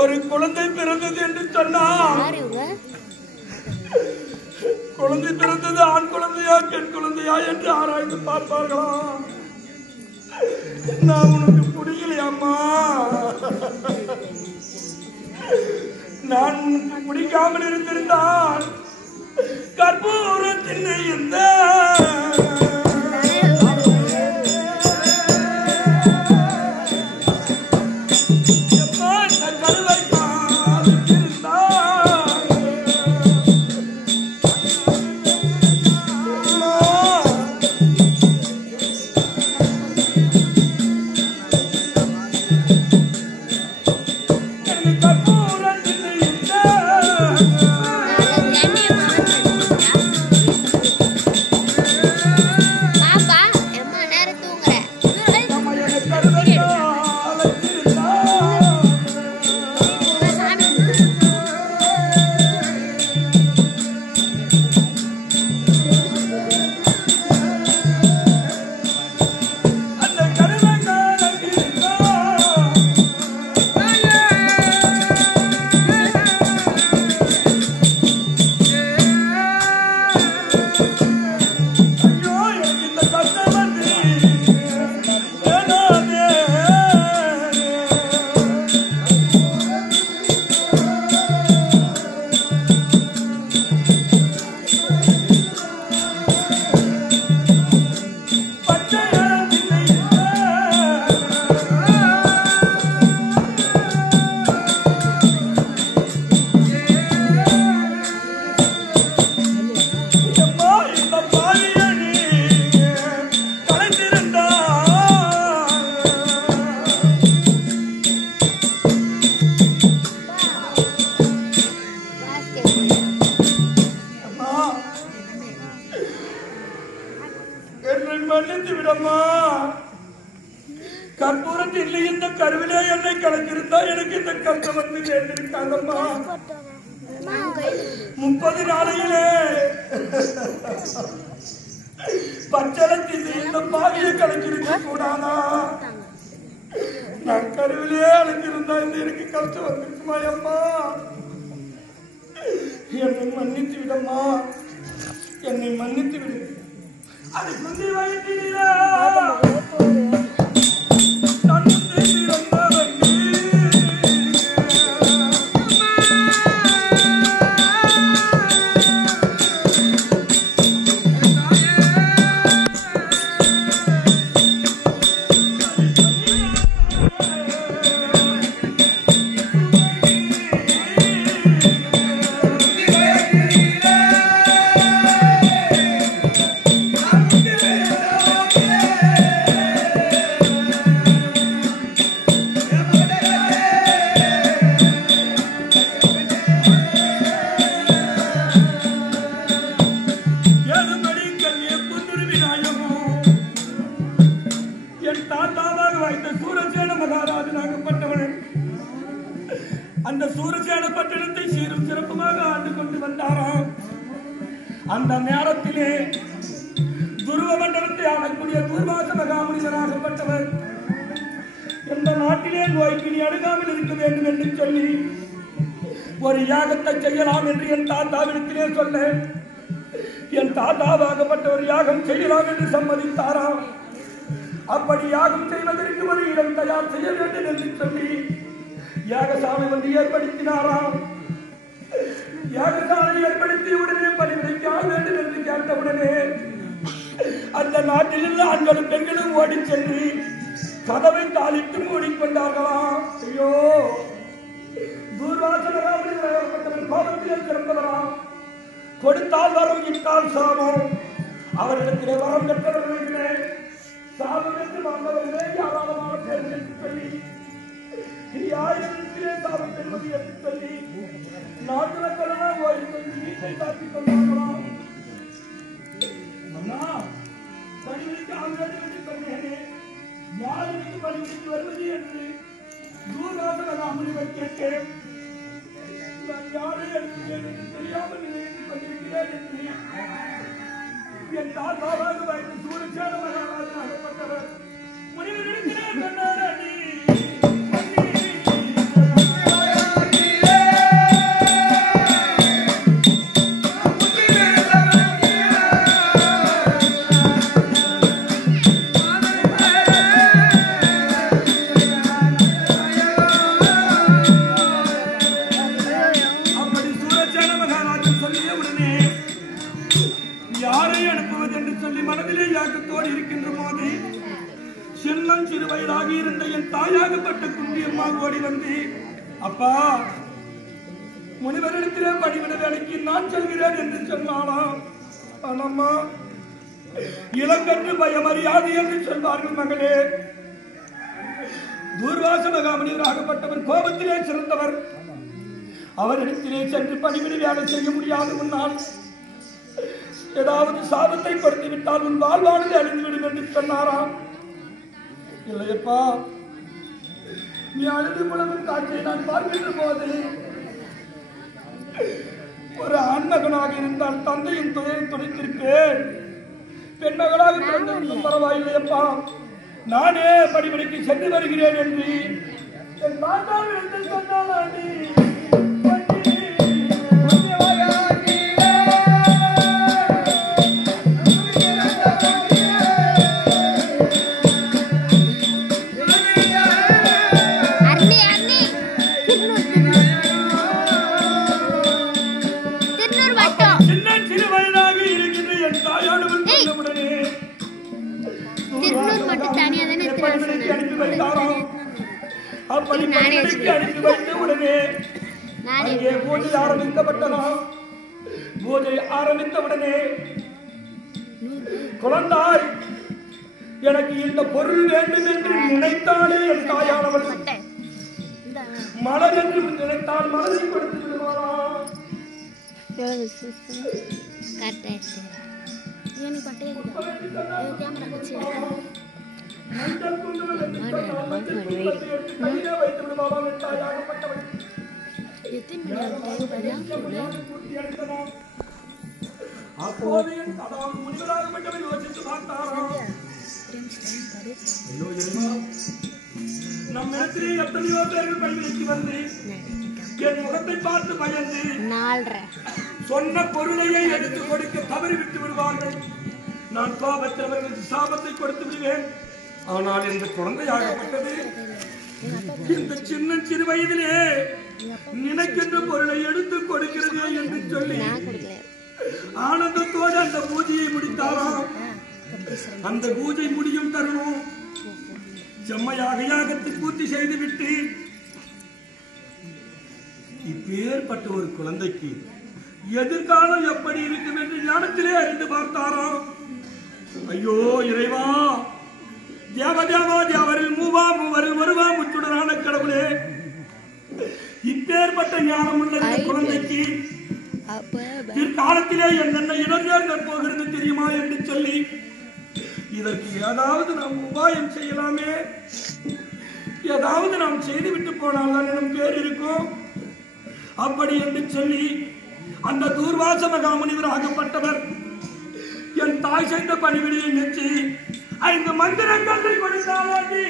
ஒரு குழந்தை பிறந்தது என்று சொன்னார். குழந்தை பிறந்தது ஆண் குழந்தையா பெண் குழந்தையா என்று ஆராய்ந்து பார்ப்பார்களாம். நான் உனக்கு பிடிக்கலையாம்மா, நான் உனக்கு பிடிக்காமல் இருந்திருந்தால் கற்பூர திண்ணை இருந்த மன்னித்து விடம்மா. கற்பூரத்தில் இந்த கருவிலே என்னை கலந்திருந்தா எனக்கு இந்த கஷ்டம் வந்து சேர்ந்திருக்காங்கம்மா. 30 நாளையிலே பச்சளத்தில் இந்த பாவியை கலந்திருக்க கூடாதா? நான் கருவிலே அழைஞ்சிருந்தா இந்த எனக்கு கஷ்டம் வந்துருக்குமா அம்மா? என்னை மன்னித்து விடம்மா, என்னை மன்னித்து விடு. அது குந்தி வயிற்றிலா அந்த சூரசேன பட்டணத்தை சீரும் சிறப்புமாக ஆண்டு கொண்டு வந்தாராம். அந்த நேரத்திலே துருவ மண்டலத்தை ஆளக்கூடிய தூர்வாச மகாமுனிவராகப்பட்டவர் இந்த நாட்டிலே நோய்க்கு நீ அணுகாமல் இருக்க வேண்டும் என்று சொல்லி ஒரு யாகத்தை செய்யலாம் என்று என் தாத்தாவிடத்திலே சொல்ல என் தாத்தாவாகப்பட்ட ஒரு யாகம் செய்யலாம் என்று சம்மதித்தாராம். அப்படி யாகம் செய்வதற்கு ஒரு இடம் தயார் செய்ய வேண்டும் என்று சொல்லி யாகசாலை வந்து ஏற்படுத்தினாராம். யாகசாலை ஏற்படுத்தி உடனே பணிவிடைக்க வேண்டும் என்று கேட்டவுடனே அந்த நாட்டில் உள்ள ஆண்களும் பெண்களும் ஓடி சென்று கதவை தாளிட்டு மூடிக்கொண்டார்களாம். ஐயோ, தூர்வாசனப்பட்டவன் கோபத்திலே சிறந்தவராம். கொடுத்தால் வரும், இட்டால் சாபம். அவரிடத்திலே வரம் பெற்றவர்களிடத்திலே சாபம் என்று வந்தவர்களே யாராளமான பேர் என்று சொல்லி யாரிடத்திலே சாபம் பெறுவது என்று சொல்லி நாட்டுக்கெல்லாம் ஓடி சென்று வீட்டை காட்டிக் கொண்டார்களாம். அண்ணா, பணிவிடைக்கு ஆள்வேண்டு என்று சொன்னேனே, யாருக்கு பணிவிடைக்கு வருவது என்று தூர்வாசனமுனிவர் கேட்டேன். நான் யாரை என்று தெரியாமல் நினைத்துக் கொண்டிருக்கிறேன் என்று என் தாத்தாவாக வைத்து சூரசேன மகாராஜனாகப்பட்டவர் முனிவரிடத்திலே சொன்னார். வந்து அப்பா முனிவரிடத்திலே பணிவிட வேலைக்கு நான் செல்கிறேன் என்று சொன்னாலாம். அம்மா இளங்கன்று பயமறியாது என்று சொல்வார்கள் மகளே. தூர்வாச மகாமுனிவராகப்பட்டவர் கோபத்திலே சிறந்தவர். அவரிடத்திலே சென்று பணிவிட வேலை செய்ய முடியாது. முன்னால் ஏதாவது சாபத்தை கொடுத்து விட்டால் உன் வாழ்வானது அழிந்துவிடும் என்று சொன்னாராம். இல்லையப்பா, நீ அழுது முழங்கும் காட்சியை நான் பார்க்கின்ற போது ஒரு ஆண்மகனாக இருந்தால் தந்தையின் துயரை துடைத்திருப்பேன். பெண்மகளாக பிறந்திருந்தும் பரவாயில்லையப்பா, நானே பணிபடிக்கு சென்று வருகிறேன் என்று என் மாதாவை என்று சொன்னாலாண்டி. பூஜை ஆரம்பித்தவுடனே குழந்தாய் எனக்கு இந்த பொருள் வேண்டும் என்று நினைத்தாலே என் தாயானவள் மலர் என்று நினைத்தால் மலரை கொடுத்து விடுவாரா? நம் இடத்திலே எத்தனையோ பேர்கள் பணிவிடைக்கு வந்து என் முகத்தை பார்த்து பயந்து சொன்ன பொருளையை எடுத்து கொடுக்க தவறிவிட்டு விடுவார்கள். நான் கோபத்தில் அவர்களுக்கு சாபத்தை கொடுத்து விடுவேன். ஆனால் இந்த குழந்தையாகப்பட்டது இந்த சின்ன சிறு வயதிலே நினைக்கின்ற பொருளை எடுத்து கொடுக்கிறது என்று சொல்லி ஆனந்தத்தோடு அந்த பூஜையை முடித்தாராம். அந்த பூஜை முடியும் தருணம் செம்மையாக யாகத்தை பூர்த்தி செய்துவிட்டு இப்பேற்பட்ட ஒரு குழந்தைக்கு எதிர்காலம் எப்படி இருக்கும் என்று ஞானத்திலே அறிந்து பார்த்தாராம். ஐயோ இறைவா, தேவதேவா தேவரில் மூவா மூவரில் வருவா முச்சுடரான கடவுளே, இப்பேற்பட்ட ஞானம் உள்ள குழந்தைக்கு பிற்காலத்திலே என்னென்ன இடர்கள் போகிறது தெரியுமா என்று சொல்லி இதற்கு ஏதாவது நாம் உபாயம் செய்யலாமே, ஏதாவது நாம் செய்துவிட்டு போனால் தான் நம் பேர் இருக்கும் அப்படி என்று சொல்லி அந்த தூர்வாச மகாமுனிவர் ஆகப்பட்டவர் என் தாய் செய்த பணிவிடையை நிறுத்தி 5 மந்திரங்களை கொடுத்தாலே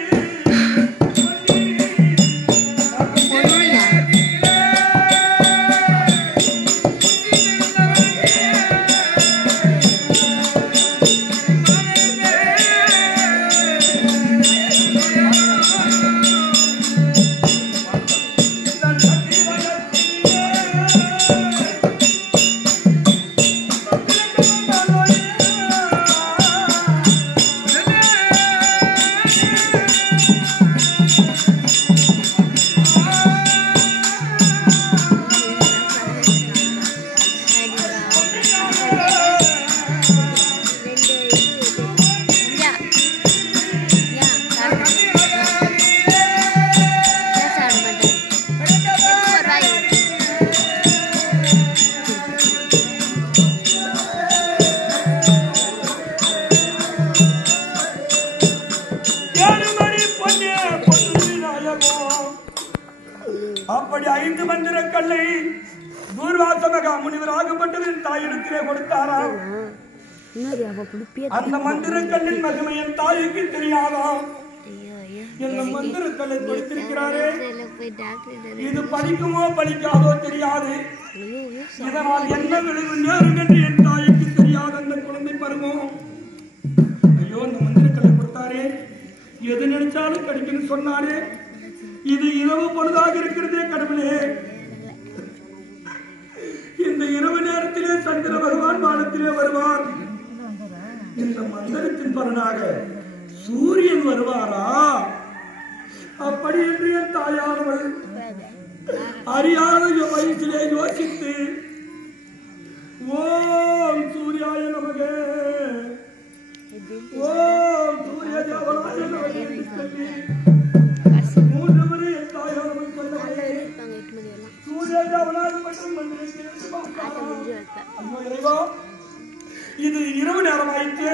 அப்படி 5 மந்திரக்கல்லை தூர்வாச மகாமுனிவர் ஆகப்பட்டவரின் தாயிடத்திலே கொடுத்தாராம். அந்த மந்திரக்கல்லின் மகிமை என் தாய்க்கு தெரியாதாம். இந்த மந்திரக்கல்லை கொடுத்திருக்கிறாரே, இது படிக்குமோ படிக்காதோ தெரியாது. இதனால் என்ன விளைவு நேரும் என்று என் தாய்க்கு தெரியாது. அந்த குழந்தை பருவம் ஐயோ இந்த மந்திரக்கல்லை கொடுத்தாரே, எது நினைச்சாலும் கிடைக்குன்னு சொன்னாரே, இது இரவு பொழுதாக இருக்கிறதே கடவுளே, இந்த இரவு நேரத்திலே சந்திர பகவான் வானத்திலே வருவார். இந்த மந்திரத்தின் பலனாக சூரியன் வருவாரா? அப்படி என்று என் தாயானவள் அறியாத வயசிலே யோசித்து ஓம் சூர்யாய நமக ஓம் சூரிய தேவனாய நமக என்று சொல்லி 3 முறை என் தாயானவள் சொன்னவளே சூரிய தேவனாக மட்டும் இது இரவு நேரம் ஆயிற்று.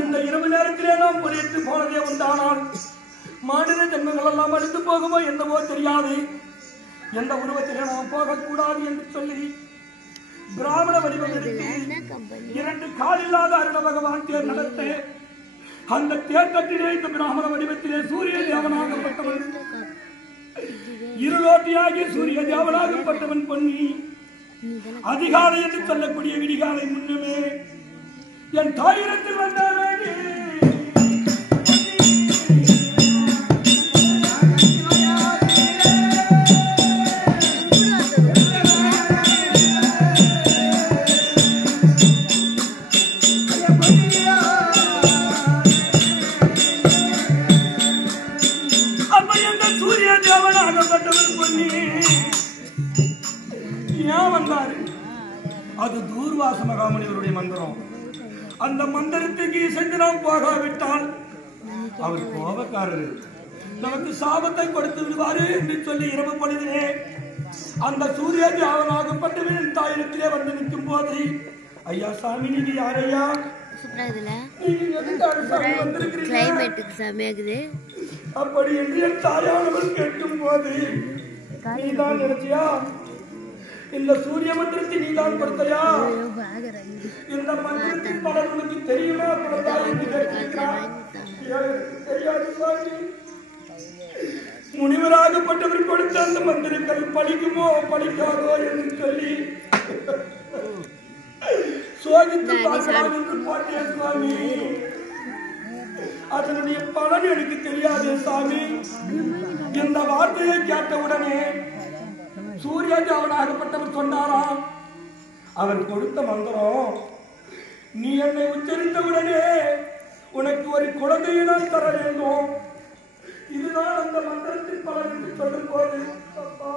இந்த இரவு நேரத்திலே நாம் பொறித்து போனதே உண்டானால் மாநில ஜன்மங்கள் எல்லாம் அழிந்து போகுமோ என்னவோ தெரியாது. எந்த உருவத்திலே நாம் போகக்கூடாது என்று சொல்லி பிராமண வடிவம் எடுத்து 2 கால் இல்லாத அருண பகவான் தேர் நடத்த அந்த தேர்தட்டிலே இந்த பிராமண வடிவத்திலே சூரிய தேவனாகப்பட்டவன் இருளோட்டியாகிய சூரிய தேவனாகப்பட்டவன் பொன்னி அதிகாலை என்று சொல்லக்கூடிய விடிகாலை முன்னமே என் தாயிரத்தில் வந்தானே அது தூர்வாச மகாமுனிவருடைய மந்திரம். அந்த மந்திரத்துக்கு இசைந்து நாம் போகாவிட்டால் அவர் கோபக்காரர், நமக்கு சாபத்தை கொடுத்து விடுவாரு என்று சொல்லி இரவு பொழுதிலே அந்த சூரிய தேவனாகப்பட்டவன் தாயிடத்திலே வந்து நிற்கும் போது, ஐயா சாமி நீங்க யாரையா அப்படி என்று என் தாயானவள் கேட்கும் போது, நீதான் நினைச்சியா இந்த சூரிய மந்திரத்தை நீதான் கொடுத்தையா, இந்த மந்திரத்தின் பலன் உனக்கு தெரியுமா தெரியாது சாமி. முனிவராகப்பட்டவர் கொடுத்த அந்த மந்திரங்கள் பலிக்குமோ பலிக்காதோ என்று சொல்லி சோதித்து பார்க்கலாம் என்று போட்டேன் சுவாமி. அதனுடைய பலன் எனக்கு தெரியாது சாமி. இந்த வார்த்தையை கேட்டவுடனே சூரிய தேவனாகப்பட்டவர் சொன்னாராம், அவர் கொடுத்த மந்திரம் நீ என்னை உச்சரித்தவுடனே உனக்கு ஒரு குழந்தையை நான் தர வேண்டும், இதுதான் அந்த மந்திரத்தின் பலன் என்று சொல்லும் போது, அப்பா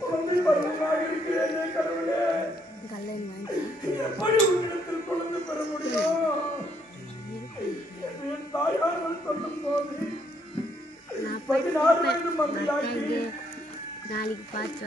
குழந்தை பருவமாக இருக்கிறேனே கடவுளே, எப்படி உன்னிடத்தில் குழந்தை பெற முடியும் என் தாயார்கள் சொல்லும் போது 14 வயது மந்திரியாகி நாளைக்கு பார்த்து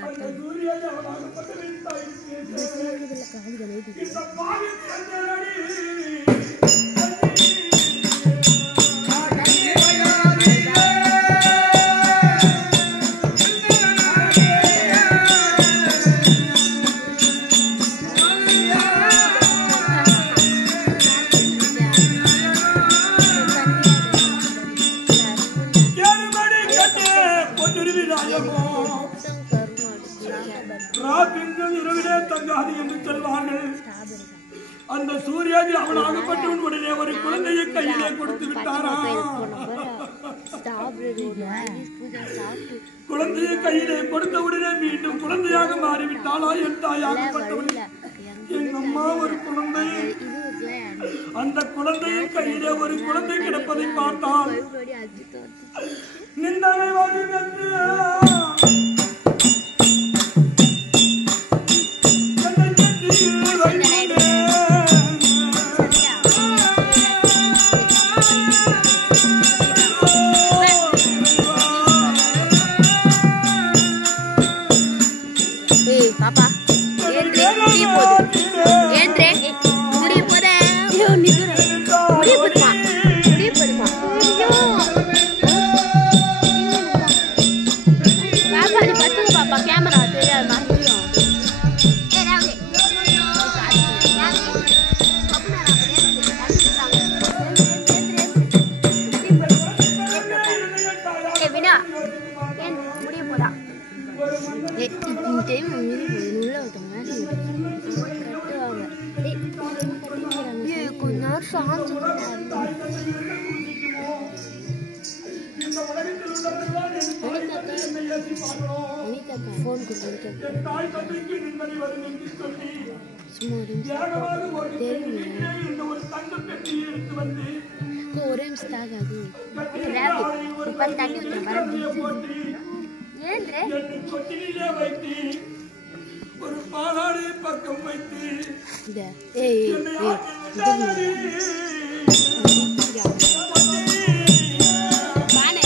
இரவிலே தங்காது என்று சொல்வார்கள். அந்த சூர்யாதி அவனாகப்பட்டவன் உடனே ஒரு குழந்தையை கையிலே கொடுத்து விட்டாரா. குழந்தையை கையிலே கொடுத்த உடனே மீண்டும் குழந்தையாக மாறிவிட்டாளா என் தாயாகப்பட்டவன். என் அம்மா ஒரு குழந்தை, அந்த குழந்தையின் கையிலே ஒரு குழந்தை கிடப்பதை பார்த்தால் நிந்தனை வருகிறது. फोन சும்மா ஒரு நிமிஷம் வேகமாக ஓடி தெரியுமே. வீட்டிலே இருந்த ஒரு தங்க பெட்டியை எடுத்து வந்து ஒரே நிமிஷம் தாகாது பெட்டியில் அதை ஒரு தண்ணி ஊற்றுறேன் கம்பியை போட்டு ஏன்றே என் கொட்டிலே வைத்து ஒரு பாலாடை பக்கம் வைத்து இந்த ஏய் என்னை ஏய் ஆட்டி விட்டாளடி. பானே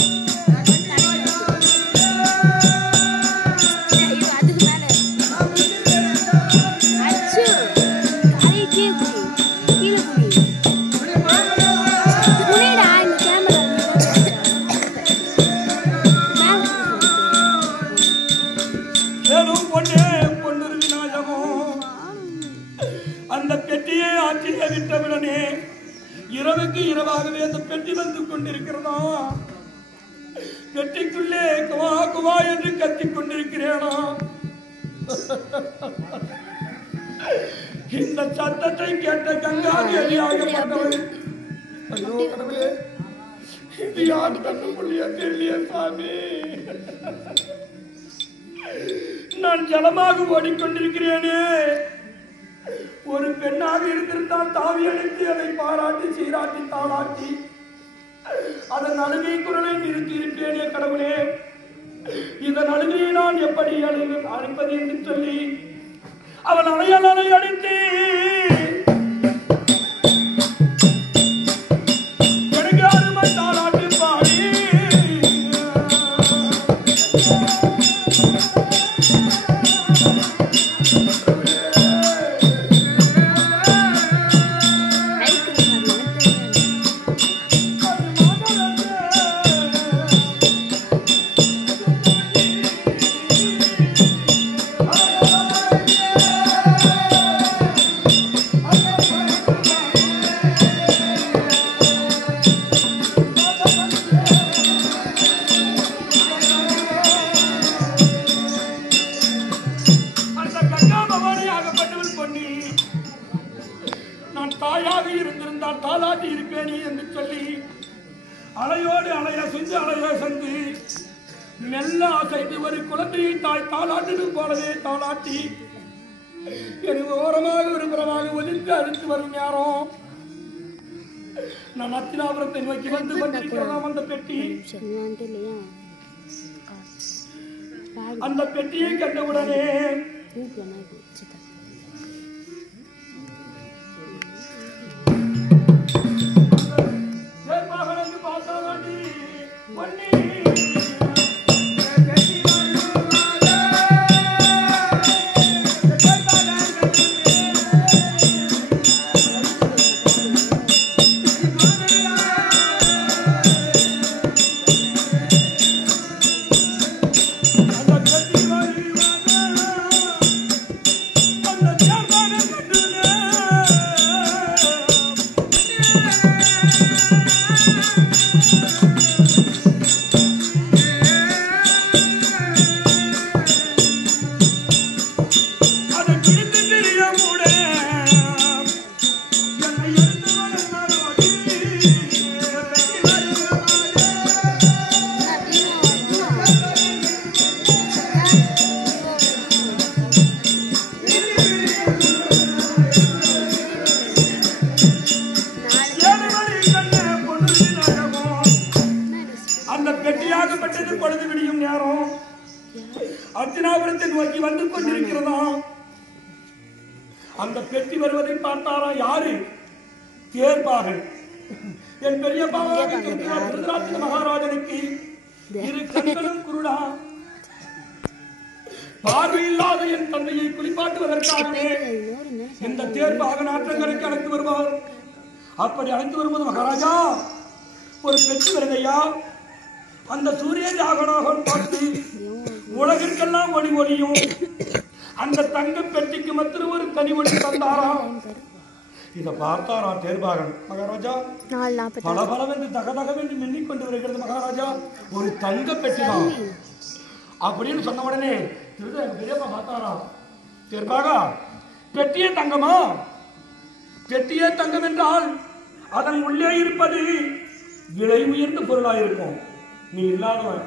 ஐயோ அதுக்கு மேலே அச்சு கை கீழே குடி புரியடா இந்த கேமரா ஏனும் பொண்ணே பொன்னிரு விநாயகம் அந்த பெட்டியை ஆற்றிலே விட்டவுடனே இரவுக்கு இரவாகவே அந்த பெட்டி வந்து கொண்டிருக்கிறதா பெட்டிக்குள்ளே குவா குவா என்று கத்திக் கொண்டிருக்கிறேனா இந்த சத்தத்தை கேட்ட கங்காதேவியாகப்பட்டவள் ஐயோ கடவுளே இது யார் தந்த புள்ளியா தெரியலையே சாமி நான் ஜலமாக ஓடிக்கொண்டிருக்கிறேனே ஒரு பெண்ணாக இருந்திருந்தால் தாவி அழைத்து அதை பாராட்டி சீராட்டி தாளாட்டி அதன் அழுகை குரலை நிறுத்தி இருப்பேனே கடவுளே இதன் அழுகையை நான் எப்படி அழைப்பது என்று சொல்லி அவன் அலையால் அலை அடித்து எனக்கு அருமை தாளாட்டி பாடி தாயாக இருந்திருந்தால் தாளாட்டி இருப்பேனே என்று சொல்லி அலையோடு அலைய சென்று மெல்ல அசைத்து ஒரு குழந்தையை தாய் தாளாட்டினது போலவே தாளாட்டி எனக்கு ஓரமாக ஒரு புறமாக ஒதுக்க அழுத்து வரும் யாரும் நான் அத்தினாபுரத்தை நோக்கி வந்து கொண்டிருக்கிறதாம் அந்த பெட்டி அந்த பெட்டியை கண்டவுடனே பொழுது விடியும் நேரம் அர்ஜுனாபுரத்தை நோக்கி வந்து கொண்டிருக்கிறதா அந்த பெட்டி வருவதை பார்த்தாரா யாரு தேர்பாகன் என் பெரிய திருதராஷ்டிர மகாராஜனுக்கு இரு கண்களும் குருடா பார்வையில்லாத என் தந்தையை குளிப்பாட்டுவதற்காகவே இந்த தேர்பாகன் ஆற்றங்கரைக்கு அழைத்து வருவார். அப்படி அழைத்து வரும்போது மகாராஜா ஒரு பெட்டி வருதையா அந்த சூரிய ஜாகனாக பார்த்து உலகிற்கெல்லாம் ஒளி ஒளியும் அந்த தங்க பெட்டிக்கு மத்திர ஒரு தனி ஒளி தந்தாராம். இதை பார்த்தாரா தேர்பாகன் மகாராஜா பல பலவென்று தகதகவென்று மின்னிக் கொண்டு வருகிறது மகாராஜா ஒரு தங்க பெட்டி தான் அப்படின்னு சொன்ன உடனே பெரியப்பா பார்த்தாரா தேர்பாகா பெட்டியே தங்கமா பெட்டியே தங்கம் என்றால் அதன் உள்ளே இருப்பது விலை உயர்ந்த பொருளாயிருக்கும். நீ இல்லாதவன்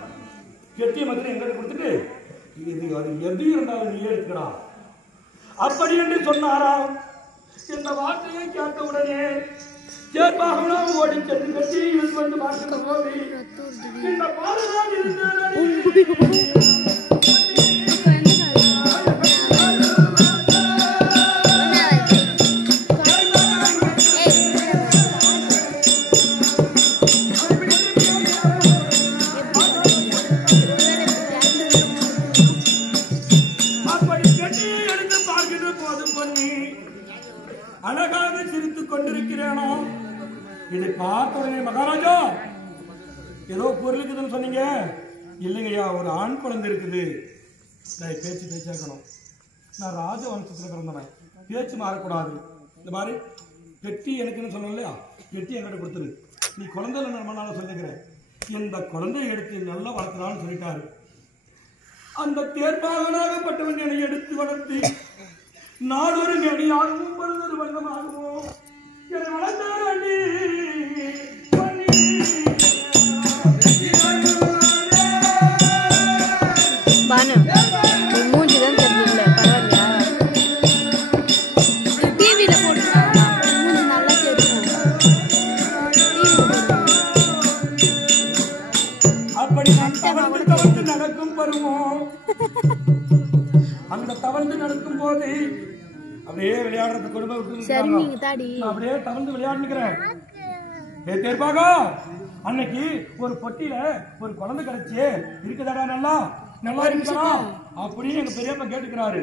பெட்டியை மட்டும் எங்கிட்ட கொடுத்துட்டு இது அது எது இருந்தாலும் நீ எடுத்துக்கடா அப்படி என்று சொன்னாராம். இந்த வார்த்தையை கேட்டவுடனே தேர்வாகலாம் ஓடி சென்று கட்டி வந்து பார்க்கின்ற போது இந்த பாலதான் அழகாக சிரித்துக் கொண்டிருக்கிறேனா? இதை பார்த்த உடனே மகாராஜா ஏதோ பொருள் இருக்குதுன்னு சொன்னீங்க. இல்லைங்கய்யா, ஒரு ஆண் குழந்தை இருக்குது. நான் பேச்சாக்கணும். நான் ராஜ வம்சத்தில் பிறந்தவன், பேச்சு மாறக்கூடாது. இந்த மாதிரி பெட்டி எனக்குன்னு சொன்னோம் இல்லையா, பெட்டி என்கிட்ட கொடுத்துரு. நீ குழந்தை நம்ம சொல்லிக்கிறேன். இந்த குழந்தையை எடுத்து நல்லா வளர்க்கலான்னு சொல்லிட்டாரு. அந்த தேர்ப்பாகனாகப்பட்டவன் என்னை எடுத்து வளர்த்து நாடொரு நெடியாகவும் பல்வேறு வண்ணமாகவும் என்னை வளர்த்தாண்டி மூஞ்சிதான் தெரியல. பரவாயில்லையா? டிவியில போட்டுருக்காங்க, மூஞ்சி நல்லா தெரியும். அப்படி தவழ்ந்து நடக்கும் பருவம். அந்த தவழ்ந்து நடக்கும் போது அப்படியே விளையாடுறது குடும்பம் அப்படியே தவழ்ந்து விளையாடுக்கிறேன். அன்னைக்கு ஒரு பொட்டியில ஒரு குழந்தை கிடைச்சு இருக்குதாடா, நல்லா நல்லா இருக்கா அப்படின்னு எங்க பெரியப்பா கேட்டுக்கிறாரு.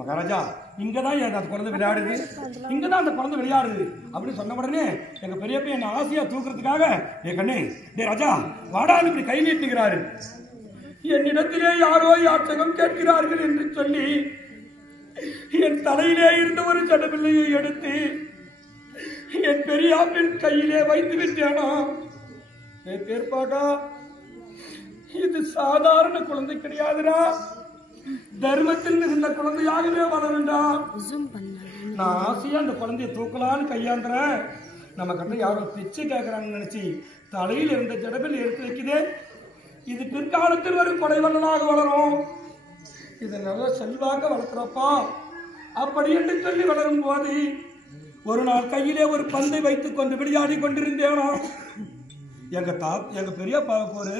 மகாராஜா, இங்கதான் அந்த குழந்தை விளையாடுது, இங்கதான் அந்த குழந்தை விளையாடுது அப்படின்னு சொன்ன உடனே எங்க பெரியப்பா என்ன ஆசையா தூக்குறதுக்காக ஏ கண்ணே டே ராஜா வாடான்னு இப்படி கை நீட்டுகிறாரு. என்னிடத்திலே யாரோ யாச்சகம் கேட்கிறார்கள் என்று சொல்லி என் தலையிலே இருந்த ஒரு ஜடப்பிள்ளையை எடுத்து என் பெரியாப்பின் கையிலே வைத்து விட்டேனா? தேர்ப்பாகா, இது சாதாரண குழந்தை கிடையாதுடா, தர்மத்தில் மிகுந்த குழந்தையாகவே வளருண்டா. நான் ஆசையா அந்த குழந்தைய தூக்கலான்னு கையாந்துறேன். நம்ம கிட்ட யாரோ பிச்சை கேட்கறாங்கன்னு நினைச்சு தலையில் இருந்த ஜடப்பில் எடுத்து வைக்குதே. இது பிற்காலத்தில் ஒரு கொடைவல்லனாக வளரும். இதை நல்லா செல்வாக வளர்க்கிறப்பா அப்படி என்று சொல்லி வளரும் போது ஒரு நாள் கையிலே ஒரு பந்தை வைத்துக் கொண்டு விளையாடி கொண்டிருந்தேனா, எங்க பெரியப்பாவுக்கு ஒரு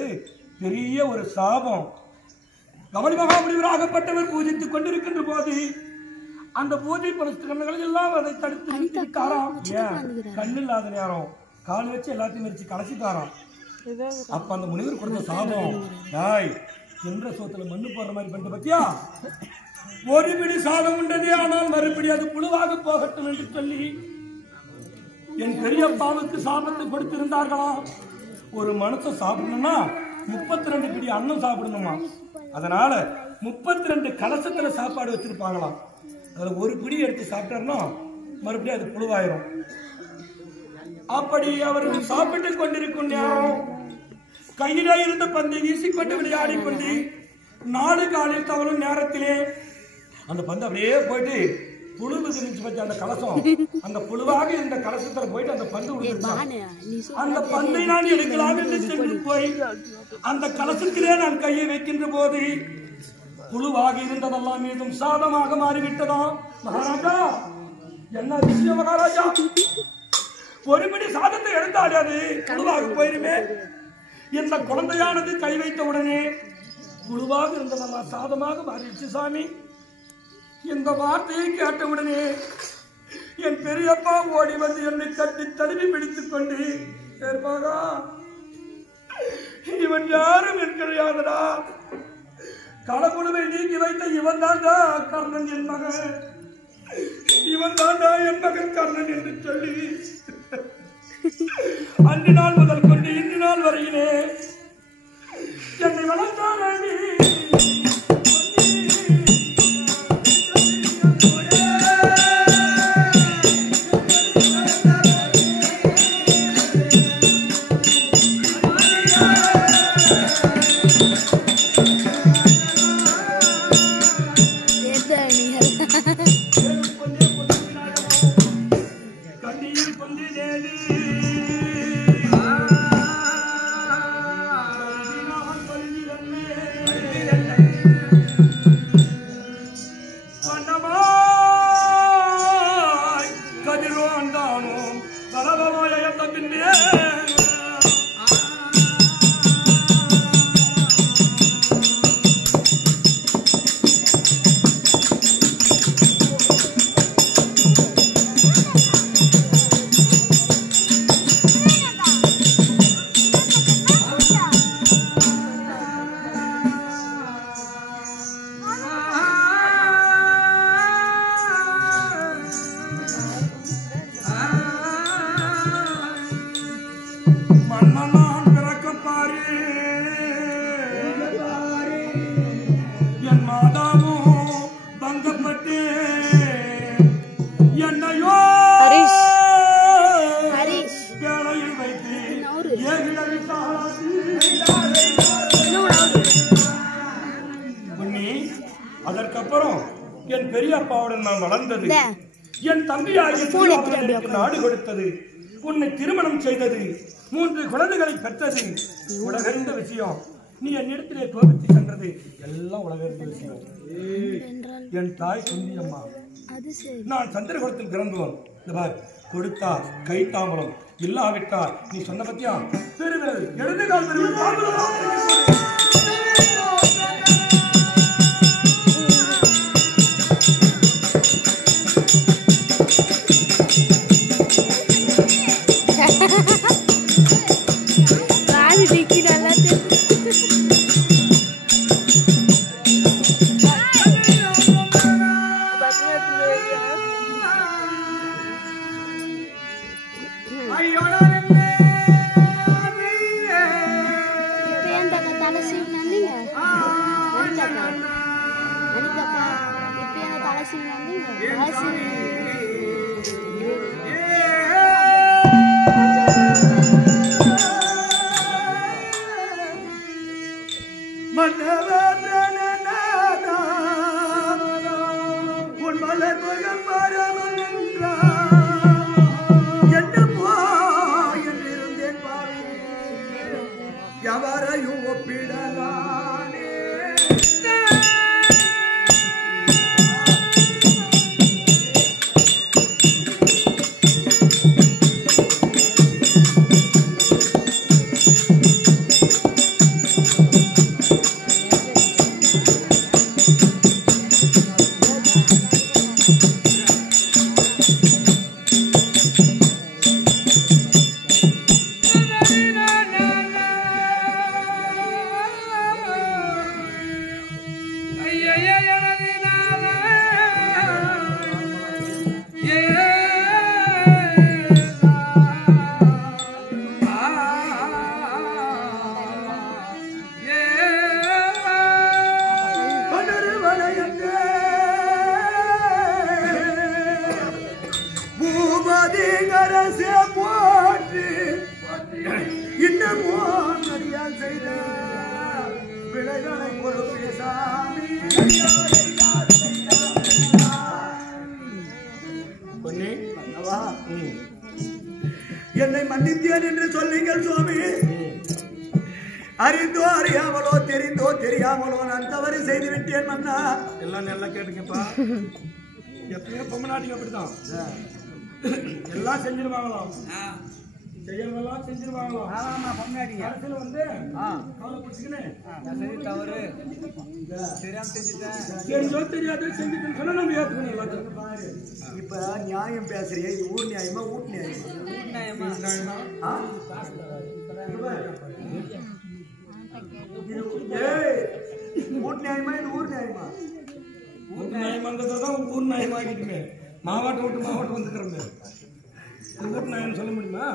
பெரிய ஒரு சாபம். கவனி மகாமுனிவராகப்பட்டவர் பூஜித்துக் கொண்டிருக்கின்ற போது அந்த பூஜை பரிசுகளை எல்லாம் அதை தடுத்து நிறுத்திட்டாராம். கண்ணு இல்லாத நேரம் கால் வச்சு எல்லாத்தையும் வச்சு கலசிட்டாராம். அப்ப அந்த முனிவர் கொடுத்த சாபம், நாய் தின்ற சோத்துல மண்ணு போடுற மாதிரி பண்ணிட்டு பத்தியா, ஒரு பிடி சாதம் உண்டதே, ஆனால் மறுபடி அது புழுவாக போகட்டும் என்று சொல்லி என் பெரியப்பாவுக்கு சாபத்தை கொடுத்திருந்தார்களாம். ஒரு மனுஷன் சாப்பிடணும்னா 32 பிடி அன்னம் சாப்பிடணுமா. அதனால 32 கலசத்துல சாப்பாடு வச்சிருப்பாங்களாம். அதுல ஒரு பிடி எடுத்து சாப்பிட்டாருன்னா மறுபடியும் அது புழுவாயிரும். அப்படி அவர்கள் சாப்பிட்டுக் கொண்டிருக்கும் நேரம் கையிலே இருந்த பந்தை வீசிக்கொண்டு விளையாடிக்கொண்டு 4 காலில் தவறும் நேரத்திலே அந்த பந்து அப்படியே போயிட்டு புழு விதிச்சு வச்ச அந்த கலசம், அந்த புழுவாக இருந்த கலசத்துல போயிட்டு அந்த பந்து விழுந்துருச்சு. அந்த பந்தை நான் எடுக்கலாம் என்று சென்று போய் அந்த கலசத்திலே நான் கையை வைக்கின்ற போது புழுவாக இருந்ததெல்லாம் மீதும் சாதமாக மாறிவிட்டதா. மகாராஜா, என்ன விஷயம் மகாராஜா? ஒருபடி சாதத்தை எடுத்தாலே அது புழுவாக போயிருமே. இந்த குழந்தையானது கை வைத்த உடனே புழுவாக இருந்ததெல்லாம் சாதமாக மாறிடுச்சு சாமி. இந்த வார்த்தையை கேட்டவுடனே என் பெரியப்பா ஓடி வந்து என்னை கட்டி தழுவி பிடித்துக் கொண்டு, இவன் யாரும் கிடையாதுடா, களப்புழுவை நீக்கி வைத்த இவன் தாண்டா கர்ணன் என் மகன், இவன் தாண்டா என் மகன் கர்ணன் என்று சொல்லி அன்று நாள் முதல் கொண்டு இன்று நாள் வரையிலே என்னை வளர்த்தானே. என் மாதாவும் பங்கப்பட்டு என்னையோ ஹரிஷ் ஹரிஷ் வேலையில் வைத்து உன்னி அதற்கப்புறம் என் பெரியப்பாவுடன் நான் வளர்ந்தது என் தம்பியாகிய நாடு கொடுத்தது உன்னை திருமணம் செய்தது 3 குழந்தைகளை பெற்றது உலகறிந்த விஷயம் நீ என்னிடத்திலே கோபித்து சென்றது எல்லாம் உலகறிந்த விஷயம் என் தாய் குந்தியம்மா நான் சந்திரகுலத்தில் பிறந்தோம் கொடுத்தா கை தாம்பரம் இல்லாவிட்டா நீ சொன்ன பத்தியா பெருவிரல் இடது கால் பெருவிரல் என்னை மன்னித்தேன் என்று சொல்லுங்கள் சுவாமி. அறிந்தோ அறியாமலோ தெரிந்தோ தெரியாமலோ நான் தவறு செய்து விட்டேன் மன்னா. எல்லாம் நல்லா கேட்டுக்கப்பா. எத்தனையோ பொம்மநாட்டிங்க அப்படித்தான் எல்லாம் செஞ்சிருவாங்களாம், செய்யறதெல்லாம் செஞ்சிருவாங்களாம். அரசியல் வந்து கவலை பிடிச்சிக்கின்னு தவறு தெரிஞ்சோ தெரியாதோ செஞ்சுட்டு சொன்னா நம்ம ஏற்றுக்கணும் எல்லாத்தையும். இப்ப நியாயம் பேசுறிய ஊர் நியாயமா ஊர் நியாயமா? ஊர் நியாயமா இது ஊர் நியாயமா? ஊர் நியாயமாங்கிறதான் ஊர் நியாயமாக்கிட்டுமே. மாவட்டம் விட்டு மாவட்டம் வந்துக்கிறோங்க. ஊர் நியாயம் சொல்ல முடியுமா?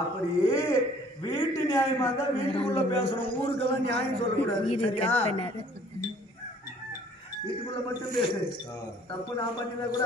அப்படி வீட்டு நியாயமா தான் வீட்டுக்குள்ள பேசணும், ஊருக்கெல்லாம் நியாயம் சொல்லக்கூடாது. வீட்டுக்குள்ள மட்டும் பேசு. தப்பு நான் பண்ணினா கூட